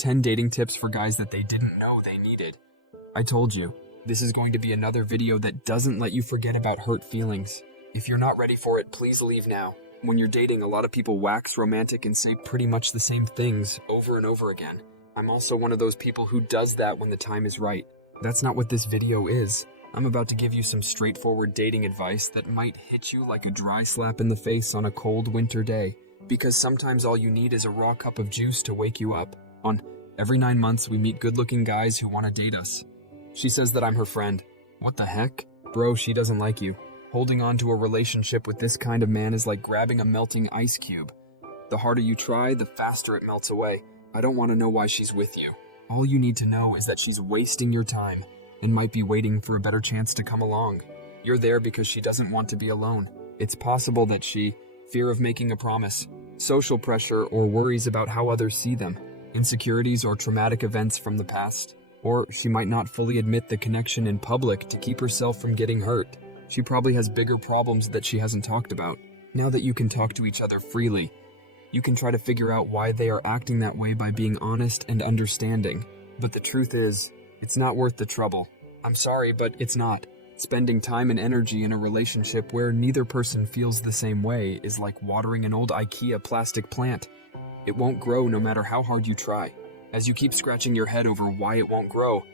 10 dating tips for guys that they didn't know they needed. I told you, this is going to be another video that doesn't let you forget about hurt feelings. If you're not ready for it, please leave now. When you're dating, a lot of people wax romantic and say pretty much the same things over and over again. I'm also one of those people who does that when the time is right. That's not what this video is. I'm about to give you some straightforward dating advice that might hit you like a dry slap in the face on a cold winter day. Because sometimes all you need is a raw cup of juice to wake you up. Every 9 months, we meet good-looking guys who want to date us. She says that I'm her friend. What the heck? Bro, she doesn't like you. Holding on to a relationship with this kind of man is like grabbing a melting ice cube. The harder you try, the faster it melts away. I don't want to know why she's with you. All you need to know is that she's wasting your time and might be waiting for a better chance to come along. You're there because she doesn't want to be alone. It's possible that fear of making a promise, social pressure, or worries about how others see them, insecurities or traumatic events from the past, or she might not fully admit the connection in public to keep herself from getting hurt. She probably has bigger problems that she hasn't talked about. Now that you can talk to each other freely, you can try to figure out why they are acting that way by being honest and understanding. But the truth is, it's not worth the trouble. I'm sorry, but it's not. Spending time and energy in a relationship where neither person feels the same way is like watering an old IKEA plastic plant. It won't grow no matter how hard you try. As you keep scratching your head over why it won't grow,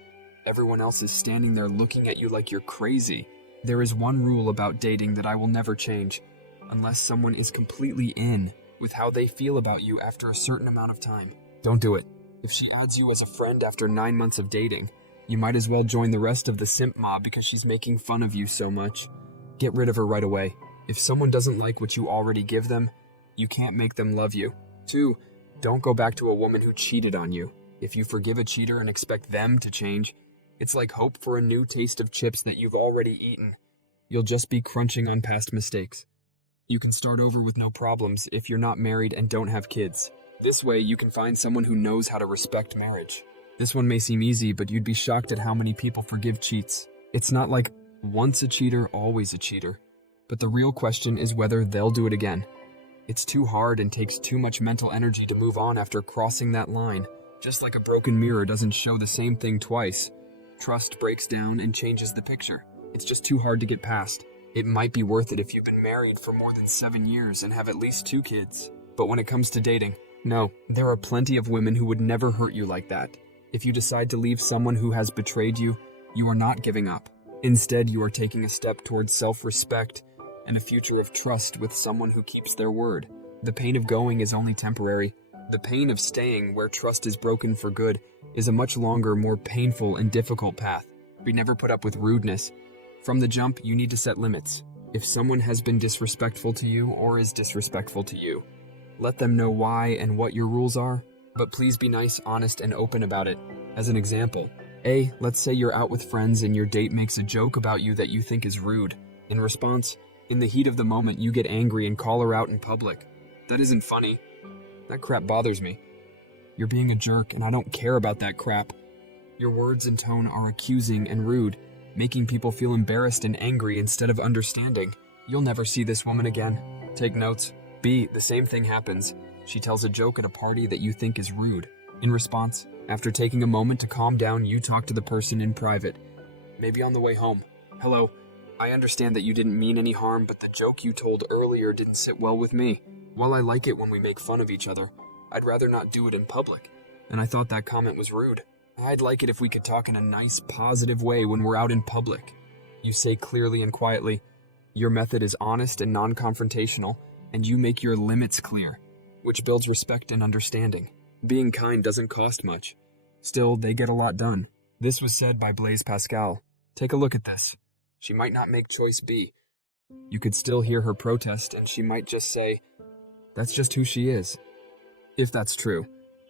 everyone else is standing there looking at you like you're crazy. There is one rule about dating that I will never change, unless someone is completely in with how they feel about you after a certain amount of time. Don't do it. If she adds you as a friend after 9 months of dating, you might as well join the rest of the simp mob because she's making fun of you so much. Get rid of her right away. If someone doesn't like what you already give them, you can't make them love you. 2. Don't go back to a woman who cheated on you. If you forgive a cheater and expect them to change, it's like hope for a new taste of chips that you've already eaten. You'll just be crunching on past mistakes. You can start over with no problems if you're not married and don't have kids. This way, you can find someone who knows how to respect marriage. This one may seem easy, but you'd be shocked at how many people forgive cheats. It's not like once a cheater, always a cheater. But the real question is whether they'll do it again. It's too hard and takes too much mental energy to move on after crossing that line. Just like a broken mirror doesn't show the same thing twice. Trust breaks down and changes the picture. It's just too hard to get past. It might be worth it if you've been married for more than 7 years and have at least 2 kids. But when it comes to dating, no, there are plenty of women who would never hurt you like that. If you decide to leave someone who has betrayed you, you are not giving up. Instead, you are taking a step towards self-respect and a future of trust with someone who keeps their word. The pain of going is only temporary. The pain of staying where trust is broken for good is a much longer, more painful and difficult path. We never put up with rudeness. From the jump, you need to set limits. If someone has been disrespectful to you or is disrespectful to you, let them know why and what your rules are, but please be nice, honest, and open about it. As an example, let's say you're out with friends and your date makes a joke about you that you think is rude. In response, in the heat of the moment, you get angry and call her out in public. That isn't funny. That crap bothers me. You're being a jerk, and I don't care about that crap. Your words and tone are accusing and rude, making people feel embarrassed and angry instead of understanding. You'll never see this woman again. Take notes. B, the same thing happens. She tells a joke at a party that you think is rude. In response, after taking a moment to calm down, you talk to the person in private. Maybe on the way home. Hello, I understand that you didn't mean any harm, but the joke you told earlier didn't sit well with me. While I like it when we make fun of each other, I'd rather not do it in public. And I thought that comment was rude. I'd like it if we could talk in a nice, positive way when we're out in public. You say clearly and quietly, your method is honest and non-confrontational, and you make your limits clear, which builds respect and understanding. Being kind doesn't cost much. Still, they get a lot done. This was said by Blaise Pascal. Take a look at this. She might not make choice B. You could still hear her protest, and she might just say, that's just who she is. If that's true,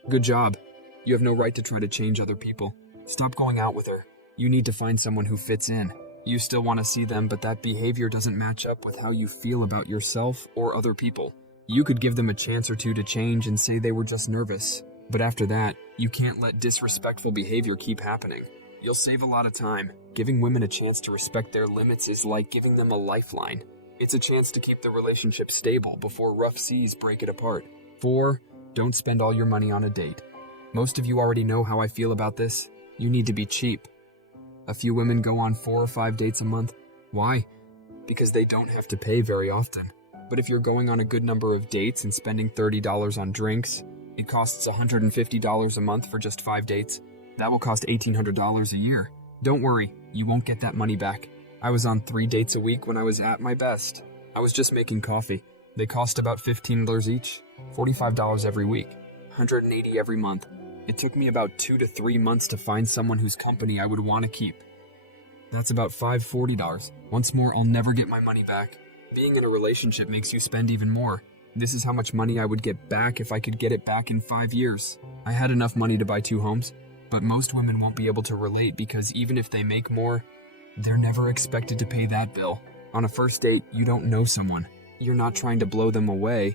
good job. You have no right to try to change other people. Stop going out with her. You need to find someone who fits in. You still want to see them, but that behavior doesn't match up with how you feel about yourself or other people. You could give them a chance or two to change and say they were just nervous. But after that, you can't let disrespectful behavior keep happening. You'll save a lot of time. Giving women a chance to respect their limits is like giving them a lifeline. It's a chance to keep the relationship stable before rough seas break it apart. 4. Don't spend all your money on a date. Most of you already know how I feel about this. You need to be cheap. A few women go on 4 or 5 dates a month. Why? Because they don't have to pay very often. But if you're going on a good number of dates and spending $30 on drinks, it costs $150 a month for just 5 dates. That will cost $1,800 a year. Don't worry, you won't get that money back. I was on 3 dates a week when I was at my best. I was just making coffee. They cost about $15 each, $45 every week, $180 every month. It took me about 2 to 3 months to find someone whose company I would want to keep. That's about $540. Once more, I'll never get my money back. Being in a relationship makes you spend even more. This is how much money I would get back if I could get it back in 5 years. I had enough money to buy 2 homes, but most women won't be able to relate because even if they make more, they're never expected to pay that bill. On a first date, you don't know someone. You're not trying to blow them away,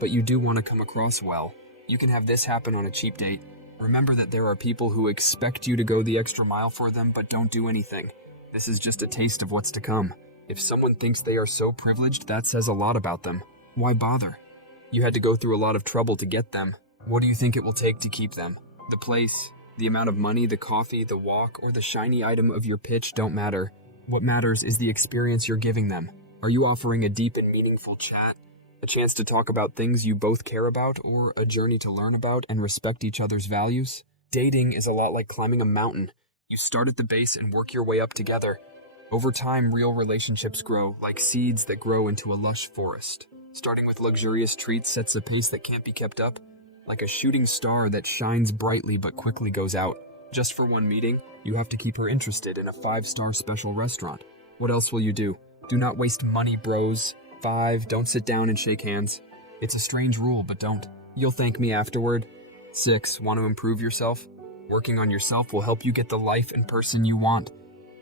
but you do want to come across well. You can have this happen on a cheap date. Remember that there are people who expect you to go the extra mile for them but don't do anything. This is just a taste of what's to come. If someone thinks they are so privileged, that says a lot about them. Why bother? You had to go through a lot of trouble to get them. What do you think it will take to keep them? The place, the amount of money, the coffee, the walk, or the shiny item of your pitch don't matter. What matters is the experience you're giving them. Are you offering a deep and meaningful chat? A chance to talk about things you both care about, or a journey to learn about and respect each other's values? Dating is a lot like climbing a mountain. You start at the base and work your way up together. Over time, real relationships grow, like seeds that grow into a lush forest. Starting with luxurious treats sets a pace that can't be kept up, like a shooting star that shines brightly but quickly goes out. Just for one meeting, you have to keep her interested in a 5-star special restaurant. What else will you do? Do not waste money, bros. 5, don't sit down and shake hands. It's a strange rule, but don't. You'll thank me afterward. 6, want to improve yourself? Working on yourself will help you get the life and person you want.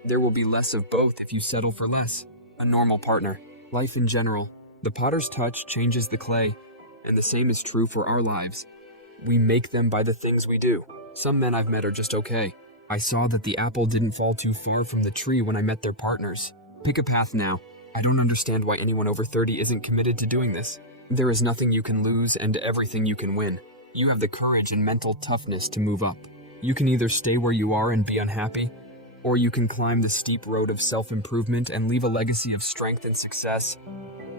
There will be less of both if you settle for less. A normal partner. Life in general. The potter's touch changes the clay, and the same is true for our lives. We make them by the things we do. Some men I've met are just okay. I saw that the apple didn't fall too far from the tree when I met their partners. Pick a path now. I don't understand why anyone over 30 isn't committed to doing this. There is nothing you can lose and everything you can win. You have the courage and mental toughness to move up. You can either stay where you are and be unhappy, or you can climb the steep road of self-improvement and leave a legacy of strength and success.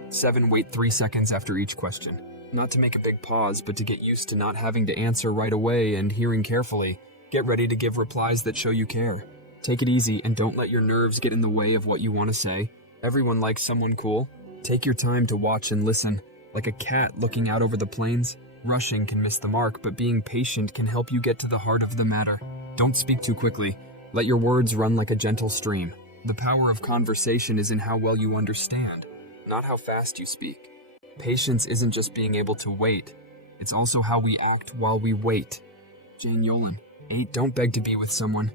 7, wait 3 seconds after each question. Not to make a big pause, but to get used to not having to answer right away and hearing carefully. Get ready to give replies that show you care. Take it easy and don't let your nerves get in the way of what you want to say. Everyone likes someone cool. Take your time to watch and listen. Like a cat looking out over the plains, rushing can miss the mark, but being patient can help you get to the heart of the matter. Don't speak too quickly. Let your words run like a gentle stream. The power of conversation is in how well you understand, not how fast you speak. Patience isn't just being able to wait. It's also how we act while we wait. Jane Yolen. 8, don't beg to be with someone.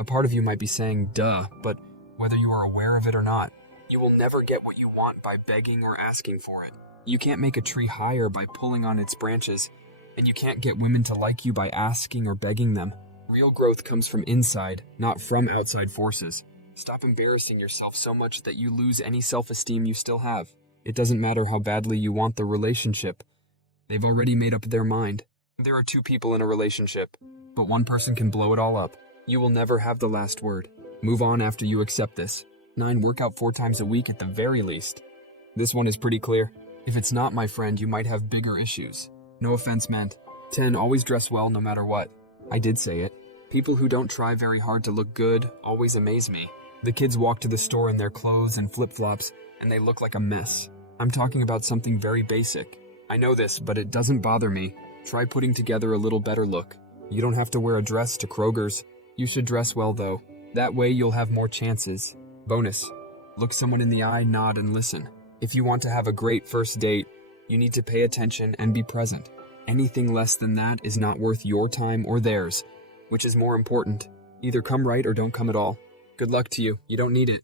A part of you might be saying, duh, but whether you are aware of it or not, you will never get what you want by begging or asking for it. You can't make a tree higher by pulling on its branches, and you can't get women to like you by asking or begging them. Real growth comes from inside, not from outside forces. Stop embarrassing yourself so much that you lose any self-esteem you still have. It doesn't matter how badly you want the relationship. They've already made up their mind. There are 2 people in a relationship, but one person can blow it all up. You will never have the last word. Move on after you accept this. 9, work out 4 times a week at the very least. This one is pretty clear. If it's not, my friend, you might have bigger issues. No offense meant. 10, always dress well no matter what. I did say it. People who don't try very hard to look good always amaze me. The kids walk to the store in their clothes and flip-flops, and they look like a mess. I'm talking about something very basic. I know this, but it doesn't bother me. Try putting together a little better look. You don't have to wear a dress to Kroger's. You should dress well, though. That way you'll have more chances. Bonus. Look someone in the eye, nod, and listen. If you want to have a great first date, you need to pay attention and be present. Anything less than that is not worth your time or theirs. Which is more important? Either come right or don't come at all. Good luck to you. You don't need it.